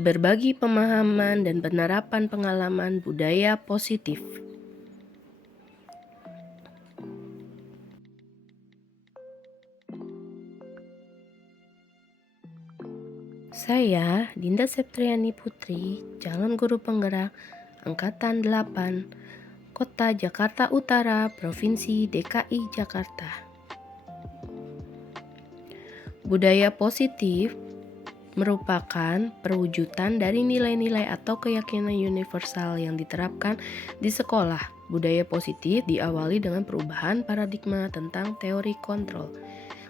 berbagi pemahaman dan penerapan pengalaman budaya positif. Saya, Dinda Septriani Putri, calon guru penggerak Angkatan 8, Kota Jakarta Utara, Provinsi DKI Jakarta. Budaya positif merupakan perwujudan dari nilai-nilai atau keyakinan universal yang diterapkan di sekolah. Budaya positif diawali dengan perubahan paradigma tentang teori kontrol.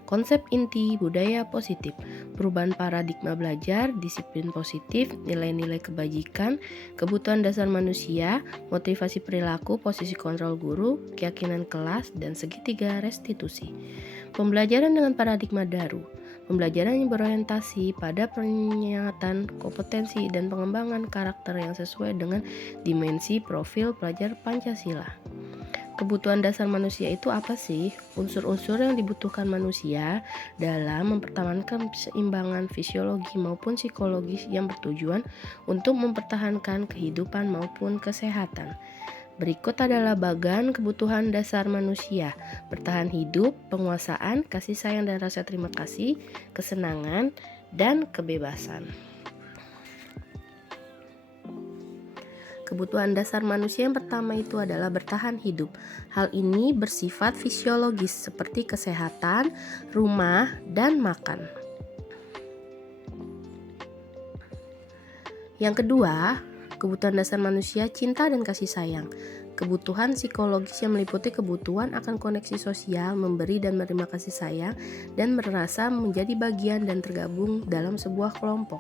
Konsep inti budaya positif, perubahan paradigma belajar, disiplin positif, nilai-nilai kebajikan, kebutuhan dasar manusia, motivasi perilaku, posisi kontrol guru, keyakinan kelas, dan segitiga restitusi. Pembelajaran dengan paradigma baru, pembelajaran yang berorientasi pada peningkatan kompetensi dan pengembangan karakter yang sesuai dengan dimensi profil pelajar Pancasila. Kebutuhan dasar manusia itu apa sih? Unsur-unsur yang dibutuhkan manusia dalam mempertahankan keseimbangan fisiologi maupun psikologis yang bertujuan untuk mempertahankan kehidupan maupun kesehatan. Berikut adalah bagan kebutuhan dasar manusia: bertahan hidup, penguasaan, kasih sayang dan rasa terima kasih, kesenangan, dan kebebasan. Kebutuhan dasar manusia yang pertama itu adalah bertahan hidup. Hal ini bersifat fisiologis seperti kesehatan, rumah, dan makan. Yang kedua, kebutuhan dasar manusia cinta dan kasih sayang. Kebutuhan psikologis yang meliputi kebutuhan akan koneksi sosial, memberi dan menerima kasih sayang, dan merasa menjadi bagian dan tergabung dalam sebuah kelompok.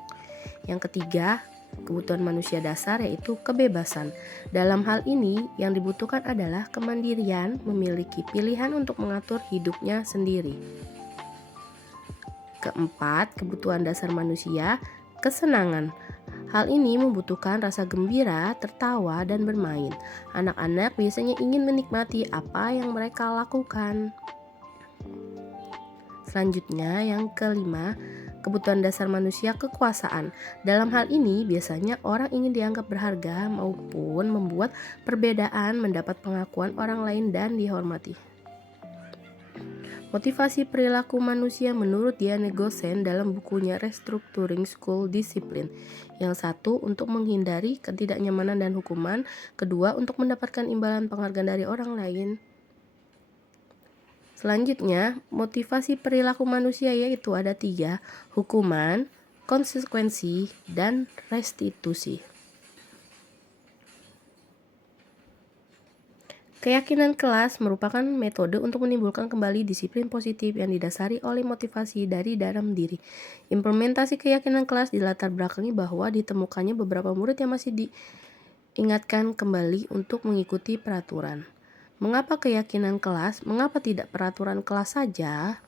Yang ketiga, kebutuhan manusia dasar yaitu kebebasan. Dalam hal ini, yang dibutuhkan adalah kemandirian, memiliki pilihan untuk mengatur hidupnya sendiri. Keempat, kebutuhan dasar manusia, kesenangan. Hal ini membutuhkan rasa gembira, tertawa, dan bermain. Anak-anak biasanya ingin menikmati apa yang mereka lakukan. Selanjutnya, yang kelima, kebutuhan dasar manusia, kekuasaan. Dalam hal ini, biasanya orang ingin dianggap berharga maupun membuat perbedaan mendapat pengakuan orang lain dan dihormati. Motivasi perilaku manusia menurut Diane Gossen dalam bukunya Restructuring School Discipline. Yang satu, untuk menghindari ketidaknyamanan dan hukuman. Kedua, untuk mendapatkan imbalan penghargaan dari orang lain. Selanjutnya, motivasi perilaku manusia yaitu ada 3, hukuman, konsekuensi, dan restitusi. Keyakinan kelas merupakan metode untuk menimbulkan kembali disiplin positif yang didasari oleh motivasi dari dalam diri. Implementasi keyakinan kelas dilatar belakangi bahwa ditemukannya beberapa murid yang masih diingatkan kembali untuk mengikuti peraturan. Mengapa keyakinan kelas? Mengapa tidak peraturan kelas saja?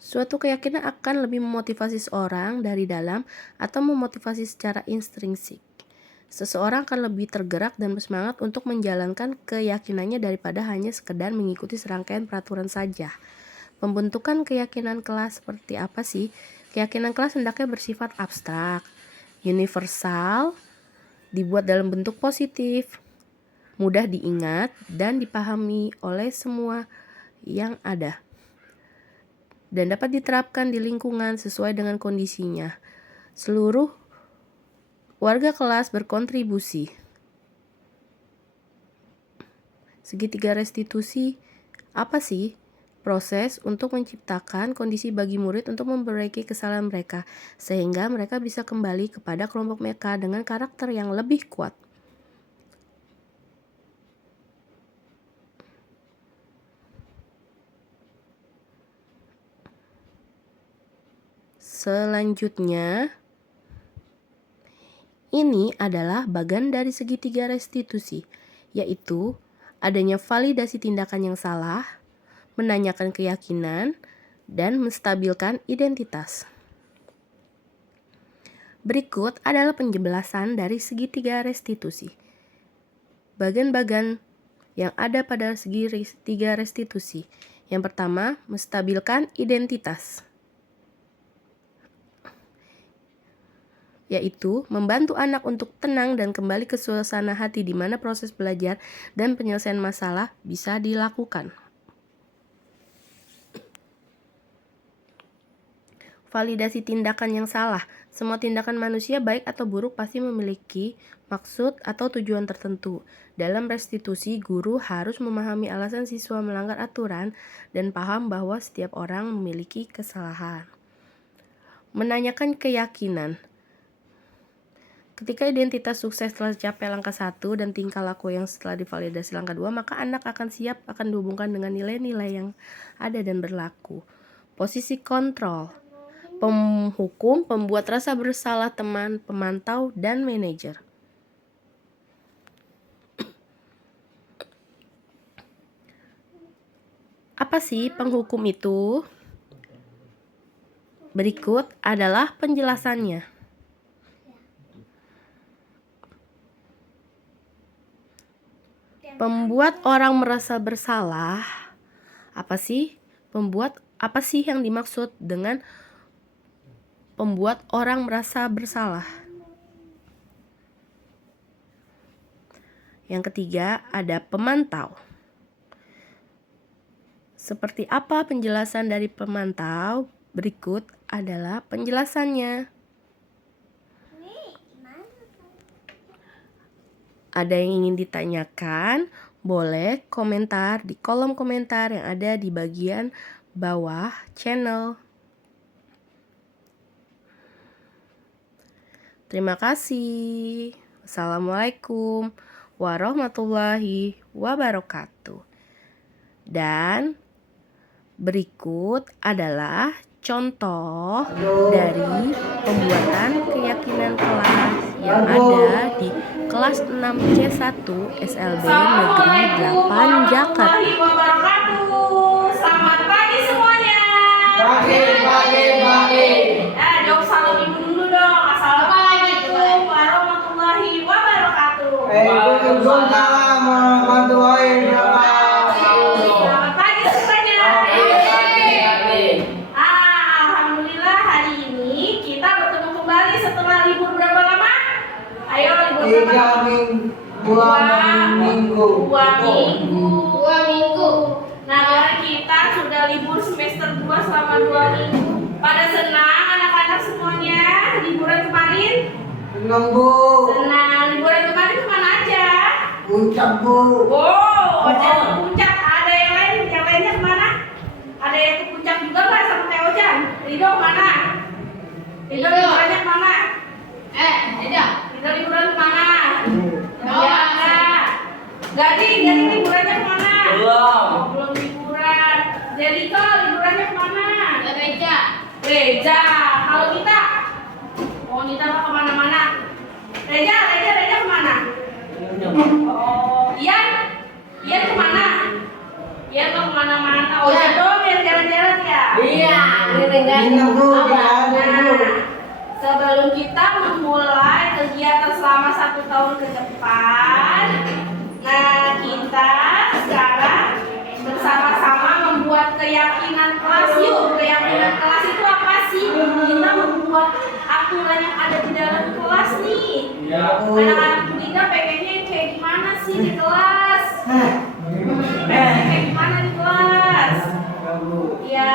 Suatu keyakinan akan lebih memotivasi seseorang dari dalam atau memotivasi secara intrinsik. Seseorang akan lebih tergerak dan bersemangat untuk menjalankan keyakinannya daripada hanya sekedar mengikuti serangkaian peraturan saja. Pembentukan keyakinan kelas seperti apa sih? Keyakinan kelas hendaknya bersifat abstrak, universal, dibuat dalam bentuk positif, mudah diingat dan dipahami oleh semua yang ada, dan dapat diterapkan di lingkungan sesuai dengan kondisinya. Seluruh warga kelas berkontribusi. Segitiga restitusi apa sih? Proses untuk menciptakan kondisi bagi murid untuk memperbaiki kesalahan mereka, sehingga mereka bisa kembali kepada kelompok mereka dengan karakter yang lebih kuat. Selanjutnya, ini adalah bagian dari segitiga restitusi, yaitu adanya validasi tindakan yang salah, menanyakan keyakinan, dan menstabilkan identitas. Berikut adalah penjelasan dari segitiga restitusi. Bagian-bagian yang ada pada segitiga restitusi. Yang pertama, menstabilkan identitas, yaitu membantu anak untuk tenang dan kembali ke suasana hati di mana proses belajar dan penyelesaian masalah bisa dilakukan. Validasi tindakan yang salah. Semua tindakan manusia baik atau buruk pasti memiliki maksud atau tujuan tertentu. Dalam restitusi, guru harus memahami alasan siswa melanggar aturan dan paham bahwa setiap orang memiliki kesalahan. Menanyakan keyakinan. Ketika identitas sukses telah dicapai langkah 1 dan tingkah laku yang setelah divalidasi langkah 2, maka anak akan siap akan dihubungkan dengan nilai-nilai yang ada dan berlaku. Posisi kontrol. Penghukum, pembuat rasa bersalah teman, pemantau, dan manajer. Apa sih penghukum itu? Berikut adalah penjelasannya. Pembuat orang merasa bersalah. Apa sih yang dimaksud dengan pembuat orang merasa bersalah? Yang ketiga ada pemantau. Seperti apa penjelasan dari pemantau? Berikut adalah penjelasannya. Ada yang ingin ditanyakan? Boleh komentar di kolom komentar yang ada di bagian bawah channel. Terima kasih. Assalamualaikum warahmatullahi wabarakatuh. Dan berikut adalah contoh dari pembuatan keyakinan kelas yang ada di kelas 6C1 SLB Negeri 8 Jakarta. Selamat pagi semuanya. Pagi. Jawab salam ibu dulu dong. Assalamualaikum warahmatullahi wabarakatuh. Waalaikumsalam warahmatullahi wabarakatuh. Selamat pagi semuanya. Alhamdulillah hari ini kita bertemu kembali setelah libur berapa lama? Ayo libur berapa lama? 2 minggu. 2 minggu. Nah, kita sudah libur semester 2 selama 2 minggu. Pada senang anak-anak semuanya liburan kemarin? Senang, Bu. Senang. Liburan kemarin kemana aja? Puncak, Bu. Wow, ada ke puncak. Ada yang lainnya kemana? Ada yang ke puncak juga nggak sama kayak Ojan? Rido mana? Rido liburannya kemana? Rido liburan kemana? Ya enggak. Gading liburannya kemana? Belum liburan. Jelika liburannya kemana? Reja. Kalau kita? Oh, kita mah kemana-mana. Reja kemana? Oh, Ian kemana? Ian mau kemana-mana. Oh, ya dong yang jalan-jalan ya? Senang, Bu. Nah, sebelum kita memulai kegiatan selama 1 tahun ke depan, nah kita sekarang bersama-sama membuat keyakinan kelas. Yuk, keyakinan kelas itu apa sih? Kita membuat aturan yang ada di dalam kelas nih. Anak-anak kita pengennya kayak gimana sih di kelas? Pengennya kayak gimana di kelas? Ya.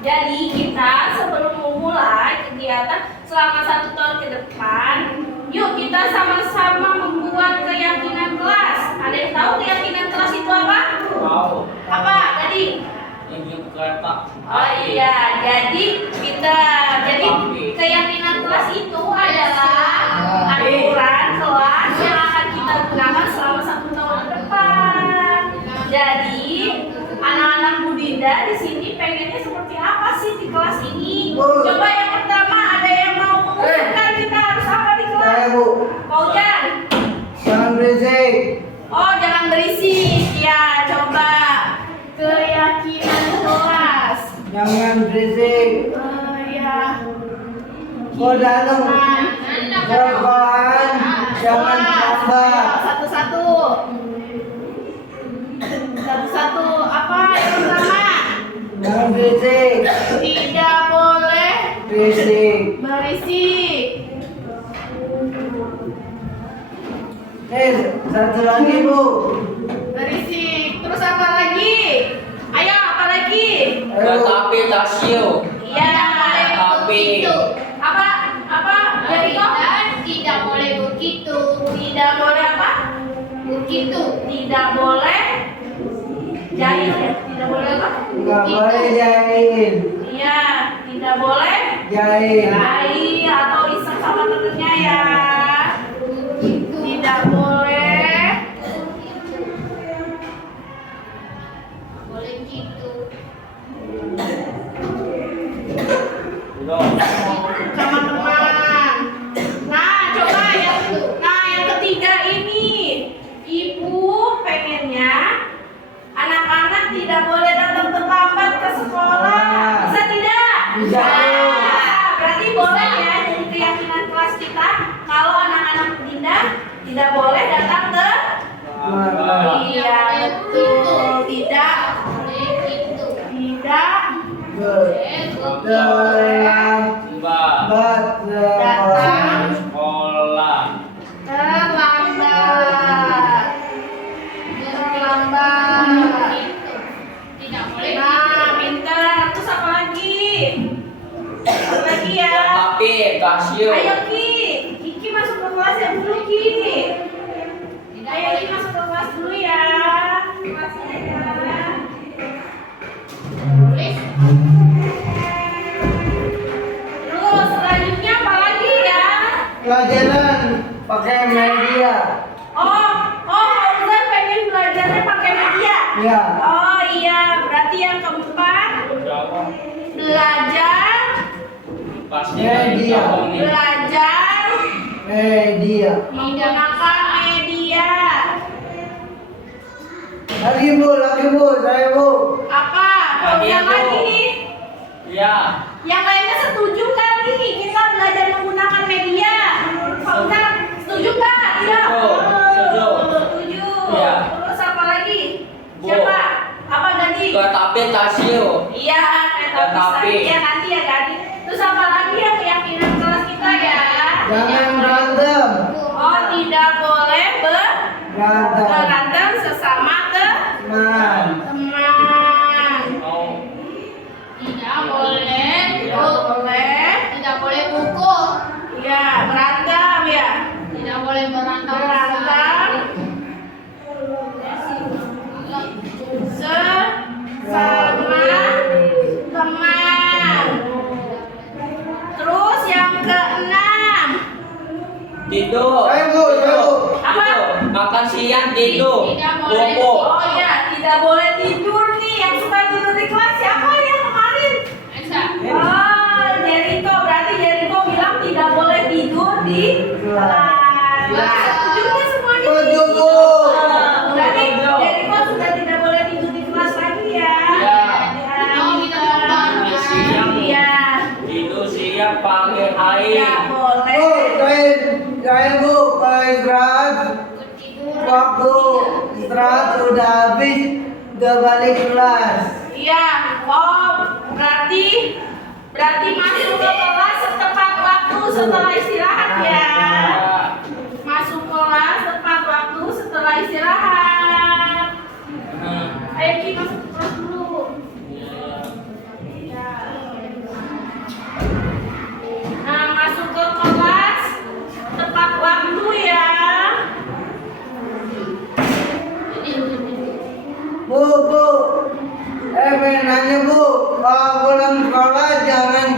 Jadi kita sebelum memulai kegiatan selama 1 tahun ke depan, yuk kita sama-sama membuat keyakinan kelas. Ada yang tahu keyakinan kelas itu apa? Apa tadi? Oh iya, jadi keyakinan kelas itu adalah aturan kelas yang akan kita gunakan selama 1 tahun ke depan. Jadi anak-anak Bu Dinda di sini pengennya seperti apa sih di kelas ini? Coba yang pertama, ada yang mau mengusulkan kita harus apa di kelas? Saya, Bu. Pak Ujan? Jangan berisik. Oh, jangan berisik. Ya, coba keyakinan kelas. Jangan berisik. Ya, Kau dalam sekolahan jangan lambat. Satu-satu. Satu-satu. Apa yang pertama? Jangan berisik. Tidak boleh Berisik. berisik. Satu lagi Bu. Berisik. Terus apa lagi? Ayo, apa lagi? Tetapi tasio. Iya. Tapi Apa? Apa? Jericho? Tidak boleh begitu. Tidak boleh apa? Begitu. Tidak boleh jahil ya? Tidak boleh apa? Nggak boleh jahil. Iya, tidak boleh Jahil. jahil atau iseng sama temennya ya. Tidak boleh Boleh gitu. teman-teman. Nah, coba ya. Nah, yang ketiga ini, ibu pengennya anak-anak tidak boleh datang terlambat ke sekolah. Bisa tidak? Bisa. Berarti boleh ya. Jadi keyakinan kelas kita kalau anak-anak tidak boleh datang ke. Iya betul. Tidak. Boleh gitu. Tidak. Terlambat Datang sekolah. terlambat. Terlambat. Gitu. Tidak boleh Nah, pintar. Terus apa lagi? Apa lagi ya? Tetapi tasio. Ayo Ki. Ki masuk ke kelas ya dulu Ki. Tidak Ayo boleh Ki masuk ke kelas dulu ya. Kelasnya ya. tulis. Terus selanjutnya apa lagi ya? pelajaran pakai media. Oh, Fauzan pengen belajarnya pakai media. Ya. Oh iya, berarti yang keempat belajar Media. belajar Media. menggunakan media. Lagi Bu, saya Bu. Apa? Fauzan lagi? Ya. Yang lainnya setuju kali kita belajar menggunakan media? Menurut Fauzan, setuju nggak? Iya. Setuju. Setuju. Iya. Terus apa lagi? Bu. Siapa? Apa ganti? Tetapi tasio. Iya, Tetapi. ya nanti ya ganti. Terus apa lagi ya keyakinan kelas kita ya? Jangan berantem. Oh, tidak boleh Berantem. berantem sesama Man. teman. Oh. Tidak boleh. Tidak boleh. Tidak boleh pukul. Iya, berantem ya. Tidak boleh berantem. Berantem sesama teman. Terus yang keenam, Tidur. Ayo, Bu. Apa? Tidur. Makan siang tidur. Tidak boleh. Bobo. oh iya, tidak boleh tidur nih. Yang suka tidur di kelas siapa yang kemarin? Esa. Oh, Jericho. Berarti Jericho bilang tidak boleh tidur di kelas. Ya. Setuju nggak semuanya? Setuju, Bu. Berarti Jericho sudah tidak boleh tidur di kelas lagi ya? Ya. Oh, kita terbang. Siang. Iya. Tidur siang pagi hari. Tidak boleh. Bu, saya Bu, kalau istirahat waktu istirahat udah habis, udah balik kelas. Iya. Oh, berarti masuk ke kelas tepat waktu setelah istirahat ya. Masuk kelas tepat waktu setelah istirahat. Ayo kita masuk ke kelas dulu. Ya. Nah, masuk ke kelas tepat waktu ya. Bu, pengen nanya Bu, kalau pulang sekolah jangan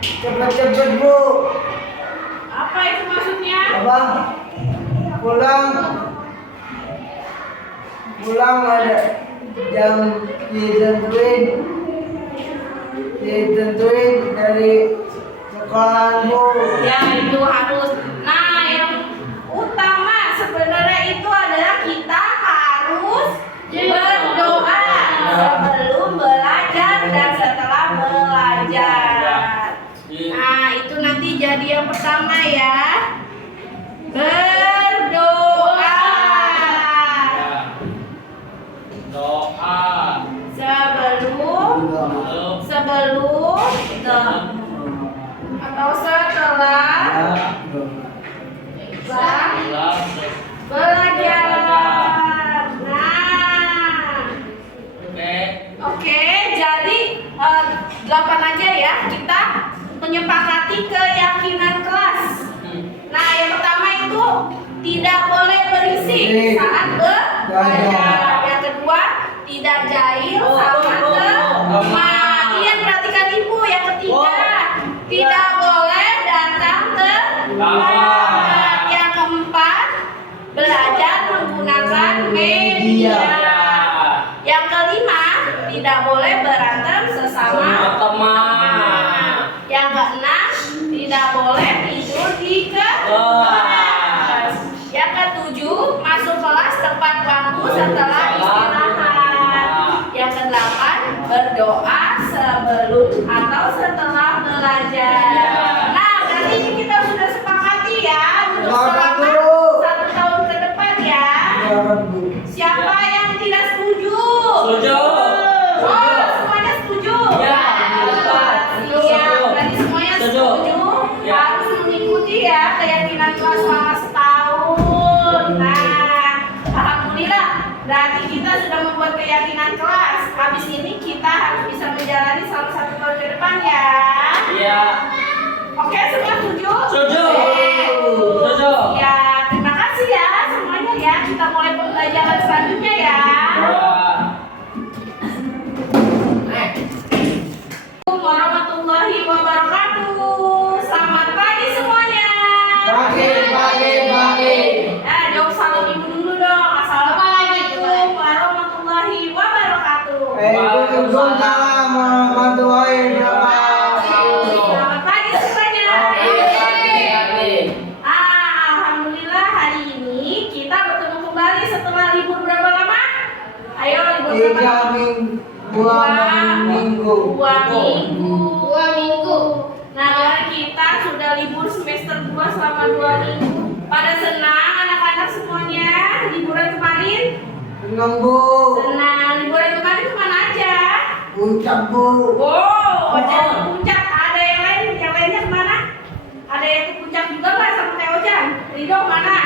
cepet-cepet Bu. Apa itu maksudnya? Apa? Pulang ada jam ditentuin dari sekolahan Bu. Ya itu harus. Nah, yang utama sebenarnya itu adalah kita harus berdoa sebelum belajar dan setelah belajar. Nah, Jadi yang pertama ya, berdoa. Doa. Sebelum atau setelah belajar. Nah, oke, jadi 8 aja ya kita menyepakati keyakinan kelas. Nah, yang pertama itu tidak boleh berisik saat belajar. Yang kedua, tidak jahil sama teman. Iya, perhatikan ibu. Yang ketiga, tidak boleh datang terlambat. Yang keempat, belajar menggunakan media. Yang kelima, tidak boleh berantem sesama teman. Yang keenam, tidak boleh tidur di kelas. Yang ketujuh, masuk kelas tepat waktu setelah istirahat. Yang kedelapan, berdoa sebelum atau setelah belajar. Nah, berarti ini kita sudah sepakati ya untuk selama 1 tahun ke depan ya. Siapa yang tidak setuju? Setuju. Oh, semuanya setuju? Ya. Iya, berarti semuanya Setuju. setuju. Ya. Harus mengikuti ya keyakinan kelas selama setahun. Nah, alhamdulillah. Berarti kita sudah membuat keyakinan kelas. Habis ini kita harus bisa menjalani selama 1 tahun ke depan ya. Iya. Oke, semua setuju? Setuju. Setuju. Setuju. Ya, terima kasih ya semuanya ya. Kita mulai pembelajaran selanjutnya ya. Assalamualaikum warahmatullahi wabarakatuh. Selamat pagi semuanya. Pagi. Jawab salam ibu dulu dong. Assalamualaikum warahmatullahi wabarakatuh. Waalaikumsalam warahmatullahi wabarakatuh. Selamat pagi semuanya. Alhamdulillah hari ini kita bertemu kembali setelah libur berapa lama? Ayo, libur berapa lama? 2 minggu. 2 minggu. Nah, kita sudah libur semester 2 selama 2 minggu. Pada senang anak-anak semuanya liburan kemarin? Senang, Bu. Senang. Liburan kemarin kemana aja? Puncak, Bu. Oh, jadi puncak. Ada yang lainnya kemana? Ada yang ke puncak juga nggak sama kayak Ojan? Ridho mana?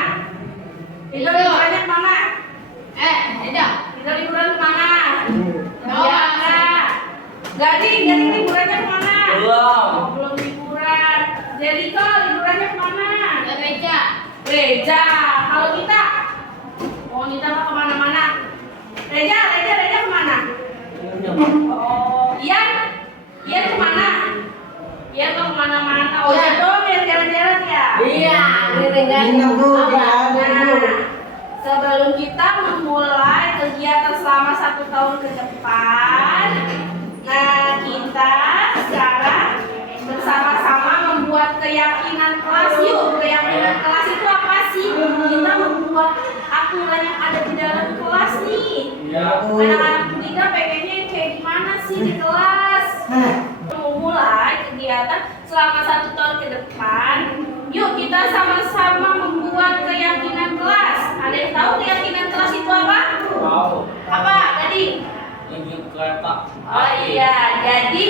Ridho liburannya kemana? Ridho liburan kemana? Ya, enggak. Gading liburannya kemana? Belum. Oh, belum liburan. Jericho liburannya kemana? Gereja. Kalau kita? Oh, kita mah kemana-mana. Reja kemana? Oh, Ian kemana? Ian mau kemana-mana. Oh, dong yang jalan-jalan ya? Senang, Bu. Nah, sebelum kita memulai kegiatan selama 1 tahun ke depan, nah kita sekarang bersama-sama membuat keyakinan kelas. Yuk, keyakinan kelas itu apa sih? Kita membuat aturan yang ada di dalam kelas nih. Anak-anak muda pengennya yang kayak gimana sih di kelas? Memulai kegiatan selama 1 tahun ke depan. Yuk kita sama-sama membuat keyakinan kelas. Ada yang tahu keyakinan kelas itu apa? Tahu. Apa tadi? Ini kereta. Oh iya, jadi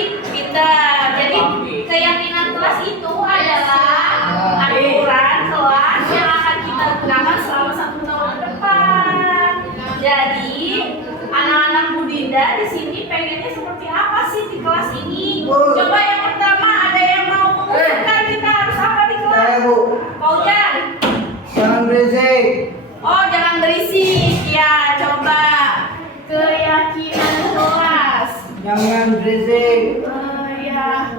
keyakinan kelas itu adalah aturan kelas yang akan kita gunakan selama 1 tahun ke depan. Jadi anak-anak Budinda di sini pengennya seperti apa sih di kelas ini? Coba yang pertama ada yang mau mengusulkan kita harus apa di kelas? Saya, Bu. Paujan. Jangan berisik. Oh, jangan berisik. Ya, coba keyakinan kelas. Jangan berisik. Ya.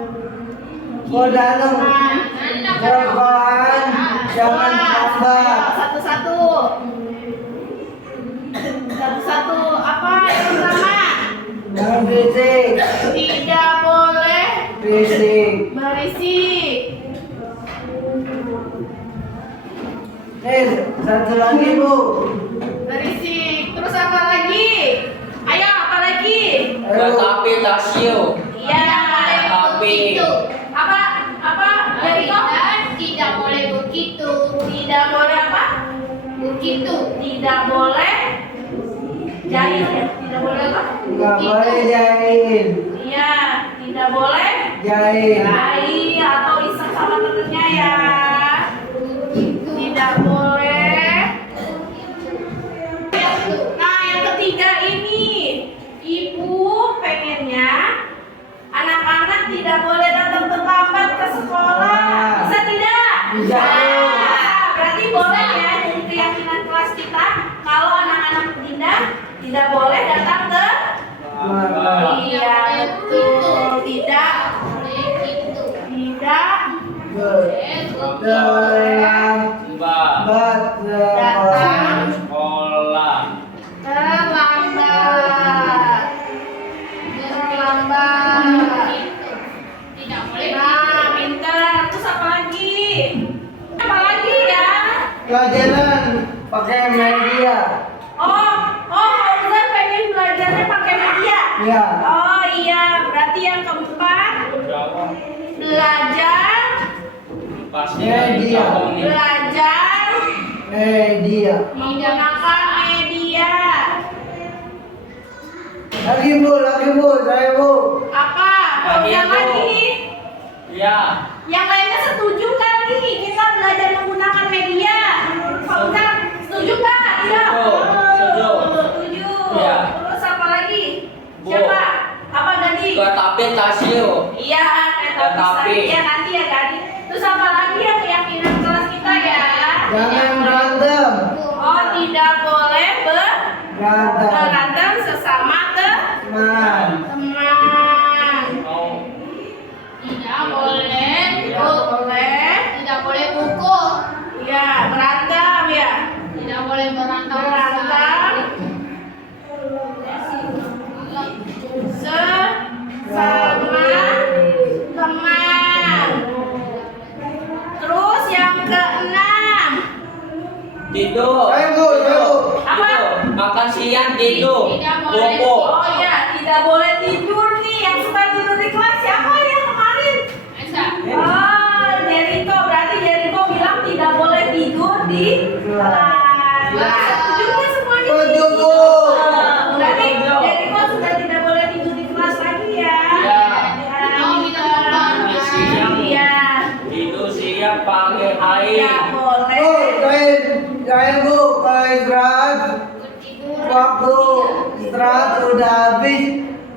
Oh, dalam sekolahan jangan lambat. Satu-satu. Apa yang pertama? Jangan berisik. Tidak boleh Berisik. berisik. Satu lagi, Bu. Berisik. Terus apa lagi? Ayo, apa lagi? Tetapi tak siu. Iya. Tapi Apa? Jericho? Gitu. tidak boleh jahil ya, tidak boleh apa? Nggak boleh jahil. Iya, tidak boleh Jahil. jahil atau iseng sama temennya ya. Tidak boleh. Nah, yang ketiga ini, ibu pengennya anak-anak tidak boleh datang terlambat ke sekolah. Bisa tidak? Bisa. Nah, berarti boleh ya, jadi keyakinan kelas kita kalau anak-anak tidak boleh datang ke. Iya, betul. Tidak Terlambat datang Sekolah. terlambat. Tidak boleh. Nah, pintar. Terus apa lagi? Apa lagi ya? Pelajaran pakai media. Fauzan pengen belajarnya pakai media. Ya. Oh iya, berarti yang keempat belajar Media. Media. menggunakan media. Lagi bu, saya bu. Apa? Fauzan lagi? Ya. Yang lainnya setuju kali kita belajar menggunakan media. Menurut Fauzan, setuju nggak? Iya. Setuju. Setuju. Iya. Terus apa lagi? Bu. Siapa? Apa Gadi? Tapi tasio. Iya, Tapi. ya nanti ya Gadi. Terus apa lagi ya keyakinan kelas kita ya? Jangan berantem. Oh, tidak boleh Berantem. berantem sesama Man. teman. Mau. Tidak boleh. Tidak boleh. Tidak boleh pukul. Ya, berantem ya. Tidak boleh berantem. Berantem sesama teman. Terus yang keenam, Tidur. Saya bu. Apa? Tidur. Makan siang tidur. Tidak boleh. Bobo. oh ya, tidak boleh tidur nih. Yang suka tidur di kelas siapa yang kemarin? Esa. Oh, Jericho. Berarti Jericho bilang tidak boleh tidur di kelas. Ya. Setuju nggak semuanya? Setuju, Bu. Berarti Jericho sudah tidak boleh tidur di kelas lagi ya? Ya. Mau minum obat. Siang. Iya. Tidur siang pagi hari. Tidak boleh. Bu, saya bu, kalau istirahat, waktu istirahat udah habis,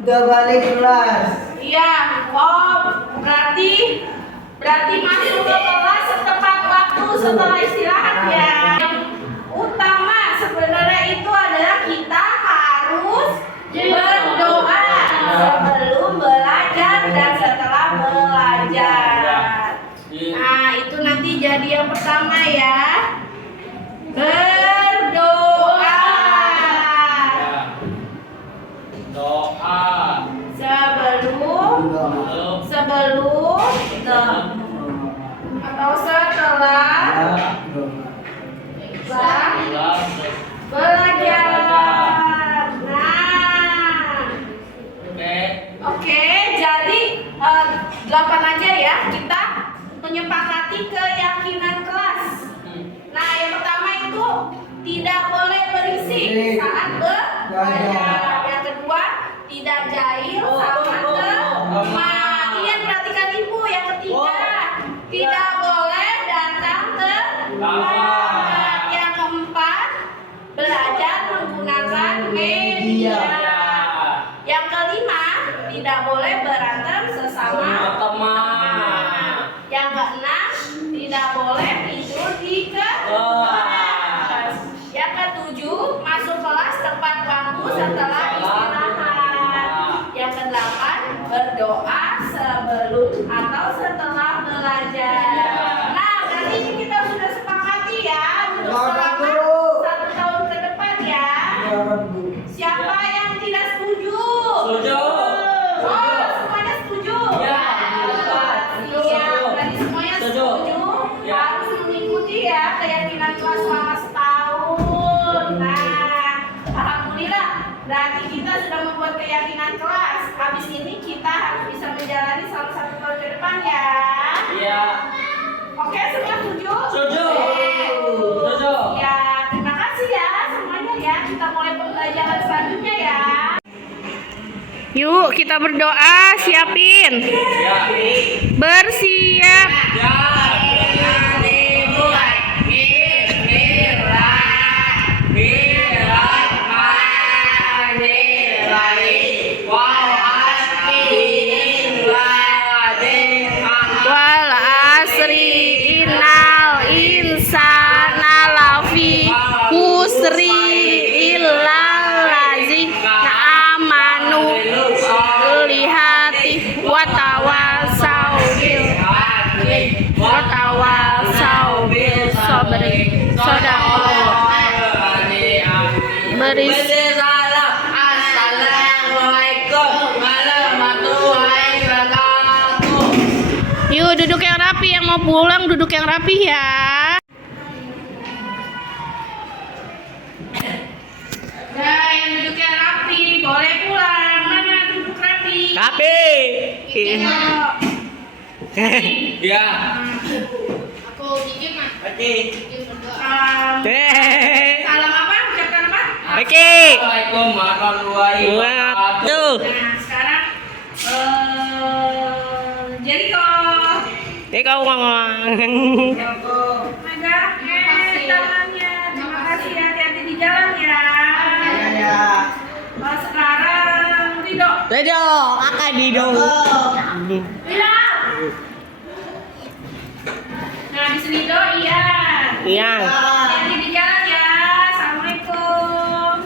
udah balik kelas. Iya. Oh, berarti masuk ke kelas tepat waktu setelah istirahat ya. Yang utama sebenarnya itu adalah kita harus berdoa sebelum belajar dan setelah belajar. Nah, itu nanti jadi yang pertama ya. Berdoa Doa. sebelum atau setelah belajar. Nah, oke, jadi 8 aja ya kita menyepakati keyakinan kelas. Nah, yang pertama itu tidak boleh berisik saat belajar. Yang kedua, tidak jahil sama teman. Iya, perhatikan ibu. Yang ketiga, tidak boleh datang terlambat. Yang keempat, belajar menggunakan media. Yang kelima, tidak boleh berantem sesama teman. Yang keenam, tidak boleh tidur di kelas. Yang ketujuh, masuk kelas tepat waktu setelah istirahat. Yang kedelapan, berdoa sebelum atau setelah belajar. Nah, berarti ini kita sudah sepakati ya untuk selama 1 tahun ke depan ya. Siapa yang tidak setuju? Setuju. Oh, semuanya setuju? Ya. Iya, berarti semuanya Setuju. setuju. Ya. Harus mengikuti ya keyakinan kelas selama setahun. Nah, alhamdulillah. Berarti kita sudah membuat keyakinan kelas. Habis ini kita harus bisa menjalani selama 1 tahun ke depan ya. Iya. Oke, semua setuju? Setuju. Oke. Setuju. Ya, terima kasih. Yuk kita berdoa, siapin. Ya. Bersiap. Ya. Wal asri innal insana lafi khusri illal ladzina amanu lihati wa tawasau bil haqqi wa tawasau bil sabri. Shadaqallah. Assalamualaikum warahmatullahi wabarakatuh. Yuk duduk yang rapi, yang mau pulang duduk yang rapi ya. Nah, yang duduk yang rapi boleh pulang. Mana duduk rapi? Rapi. Ya. Aku dikit mah. Oke. Dikit berdoa. Salam apa? Ucapkan apa? Oke. Assalamualaikum warahmatullahi wabarakatuh. Nah, sekarang Jericho. Kau ngomong. Joko. Ada tangannya. Terima kasih, hati-hati di jalan ya. Ya. Sekarang Rido. Rido, kakak Rido. Rido. Nah, di sini Do, iya. Iya. Hati-hati di jalan ya. Assalamualaikum.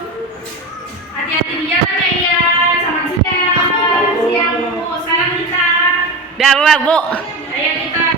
Hati-hati di jalan ya, iya. Selamat siang. Siang, Bu. Sekarang kita. Dah, Bu. Ayo kita